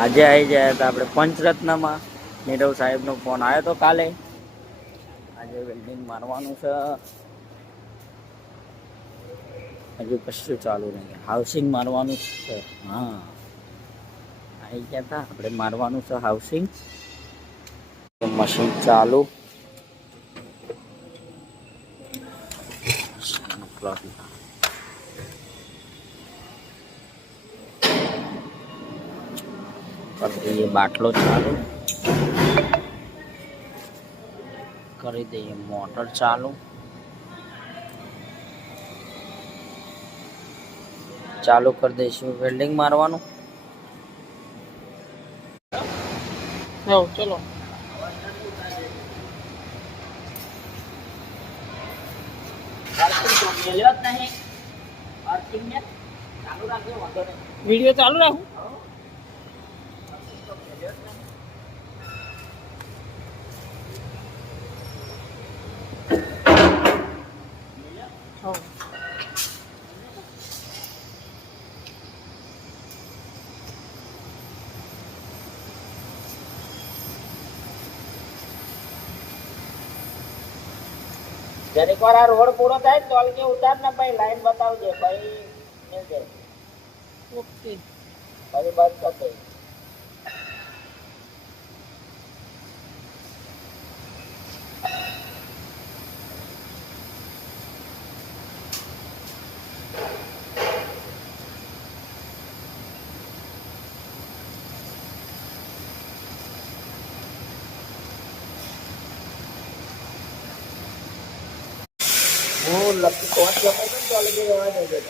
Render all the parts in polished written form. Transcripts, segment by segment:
આજે આવી જાય તો આપણે પંચરત્નમાં નીરવ સાહેબનો ફોન આવ્યો તો કાલે. આજે વેલ્ડિંગ મારવાનું છે. હજુ કશું ચાલુ નહીં, હાઉસિંગ મારવાનું છે. હા આવી ગયા હતા, આપણે મારવાનું છે હાઉસિંગ. મશીન ચાલુ. કરી દઈએ બાટલો ચાલુ, કરી દઈએ મોટર ચાલુ. ચાલુ કરી દઈશું વેલ્ડિંગ મારવાનું. ચલો વિડીયો ચાલુ રાખું. જરીક વાર આ રોડ પૂરો થાય તો કે ઉતાર ને ભાઈ લાઈન બતાવજે ભાઈ મિલ જાય. ઓકે ભાઈ બંધ કરી દે. હું લખી કોણ જમે તો ચાલી ગઈ એવા જજે.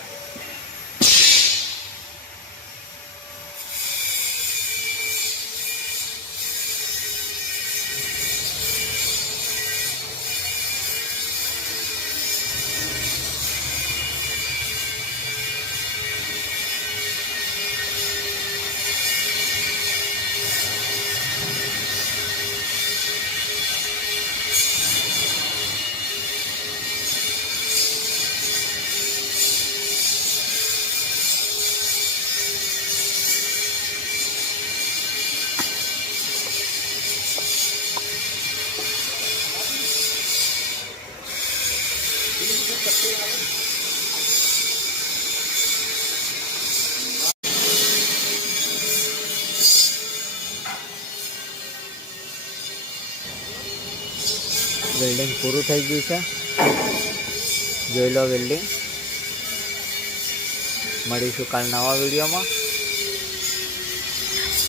વેલ્ડિંગ પૂરું થઈ ગયું છે, જોઈ લો વેલ્ડિંગ. મળીશું કાલ નવા વિડીયોમાં.